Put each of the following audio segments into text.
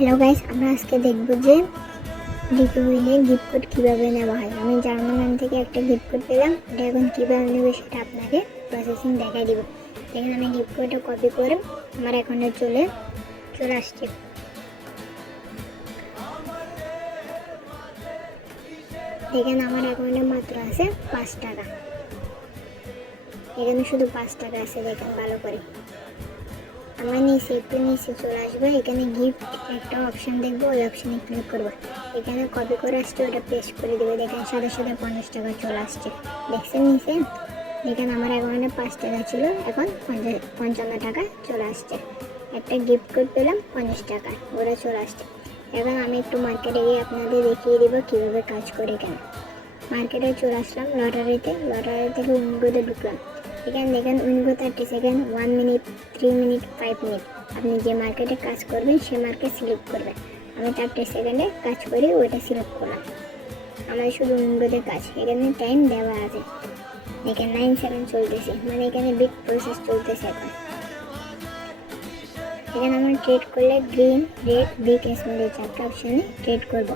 Hello guys, আমরা আজকে দেখব যে ডিপি উইনে গিফট কোড কীভাবে নেওয়া হয়। আমি জার্মান থেকে একটা গিফট কোড পেলাম, এটা এখন কীভাবে নেবে সেটা আপনাকে প্রসেসিং দেখাই দিব। দেখেন আমি গিফট কোডটা কপি করে আমার অ্যাকাউন্টে চলে আসছে। দেখেন আমার অ্যাকাউন্টে মাত্র আছে 5 টাকা, এখানে শুধু 5 টাকা আছে। দেখেন ভালো করে আমরা একটু নিচে চলে আসবো, এখানে গিফট একটা অপশান দেখবো, ওই অপশানে ক্লিক করবো। এখানে কপি করে আসছে, ওটা পেস্ট করে দেবে। দেখেন সাথে সাথে 50 টাকা চলে আসছে। দেখছেন নিচে? দেখেন আমার অ্যাকাউন্টে 5 টাকা ছিল, এখন 55 টাকা চলে আসছে। একটা গিফট কোড পেলাম 50 টাকা, ওরা চলে আসছে। এখন আমি একটু মার্কেটে গিয়ে আপনাদের দেখিয়ে দেবো কীভাবে কাজ করে। এখানে মার্কেটে চলে আসলাম, লটারি থেকে উইনগোতে ঢুকলাম। এখানে দেখেন WinGo 30 second, 1 minute, 3 minute, 5 minute. আপনি যে মার্কেটে কাজ করবেন সে মার্কেট সিলেক্ট করবেন। আমি 30 সেকেন্ডে কাজ করি, ওইটা সিলেক্ট করলাম। আমার শুধু উইনগোতে কাজ, এখানে টাইম দেওয়া আছে। দেখেন 9 সেকেন্ড চলতেছে, মানে এখানে বিগ প্রসেস চলতেছে। এখানে আমরা ট্রেড করলে গ্রিন, রেড, বিগ, স্মল এই 4টা অপশানে ট্রেড করব।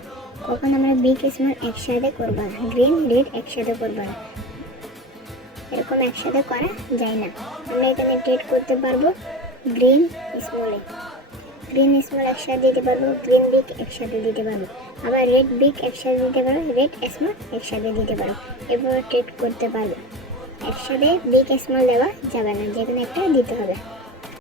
কখন আমরা বিগ স্মল একসাথে করবো না, গ্রিন রেড একসাথে করবো না, এরকম একসাথে করা যায় না। আমরা এখানে ট্রেড করতে পারবো গ্রিন স্মলে, গ্রিন স্মল একসাথে দিতে পারবো, গ্রিন বিগ একসাথে দিতে পারবো, আবার রেড বিগ একসাথে দিতে পারবো, রেড স্মল একসাথে দিতে পারবো। এরপর ট্রেড করতে পারবো। একসাথে বিগ স্মল দেওয়া যাবে না, যে কোনো একটা দিতে হবে।